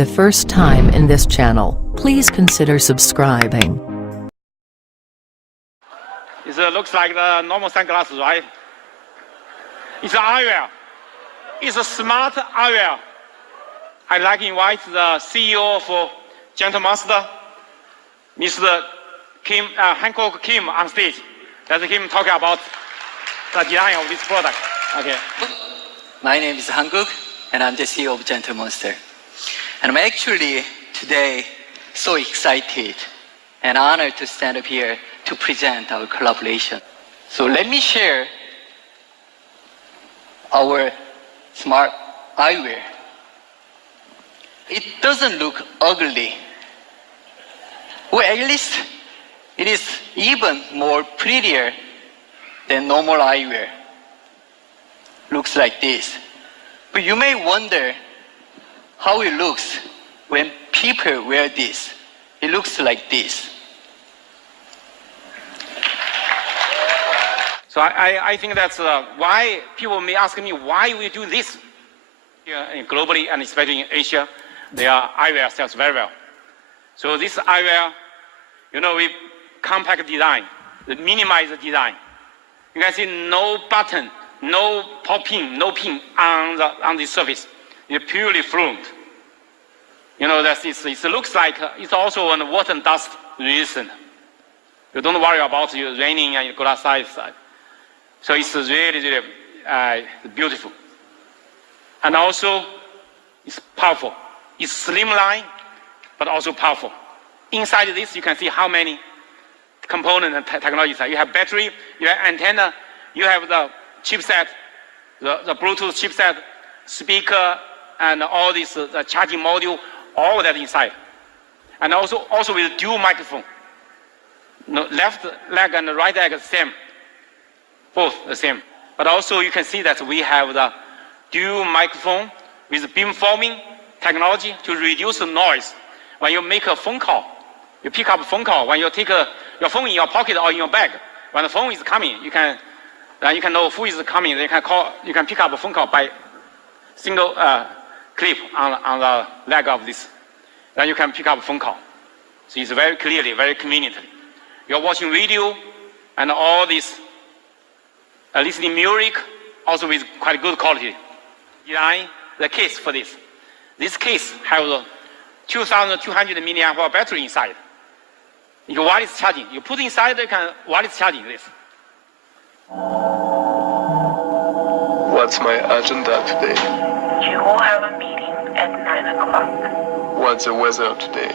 the first time in this channel, please consider subscribing. It looks like the normal sunglasses, right? It's an eyewear. It's a smart eyewear. I'd like to invite the CEO of Gentle Monster, Mr. Hancock Kim, on stage. Let him talk about the design of this product. Okay. My name is Hankook, and I'm the CEO of Gentle Monster. And I'm actually today so excited and honored to stand up here to present our collaboration. So let me share our smart eyewear. It doesn't look ugly. Or at least it is even more prettier than normal eyewear. Looks like this. But you may wonder how it looks when people wear this. It looks like this. So I think that's why people may ask me why we do this. Here globally and especially in Asia, their eyewear sells very well. So this eyewear, we compact design, the minimized design. You can see no button, no pin on the surface. It's purely fluent. It looks like it's also water and dust resistant. You don't worry about you raining and you go outside. So it's really, really beautiful. And also, it's powerful. It's slimline, but also powerful. Inside this, you can see how many components and technologies. You have battery, you have antenna, you have the chipset, the Bluetooth chipset, speaker, and all this the charging module, all that inside. And also with dual microphone. Left leg and the right leg is the same. Both the same. But also you can see that we have the dual microphone with beamforming technology to reduce the noise. When you make a phone call, you pick up a phone call. When you take your phone in your pocket or in your bag, when the phone is coming, you can know who is coming. You can pick up a phone call by single clip on the leg of this. Then you can pick up a phone call. So it's very clearly, very conveniently. You're watching video and all this, listening music, also with quite good quality. Design the case for this. This case has a 2,200 milliamp hour battery inside. You can wireless charging. You put inside, you can wireless charging this. What's my agenda today? You will have a meeting at 9 o'clock. What's the weather today?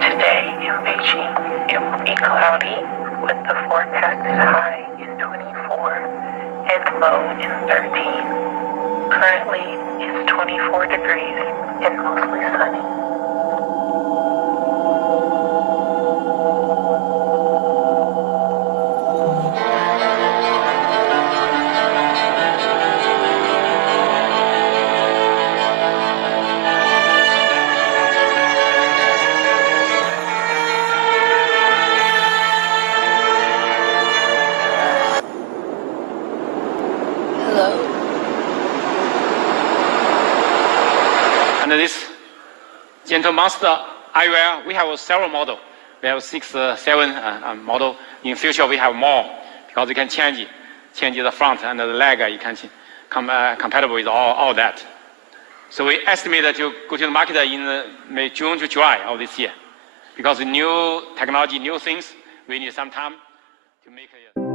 Today in Beijing, it will be cloudy with the forecasted high in 24 and low in 13. Currently, it's 24 degrees and mostly sunny. And this Gentle Monster eyewear, we have several models. We have 6, 7 model. In future, we have more because you can change the front and the leg. You can compatible with all that. So we estimate that to go to the market in June to July of this year. Because new technology, new things, we need some time to make it.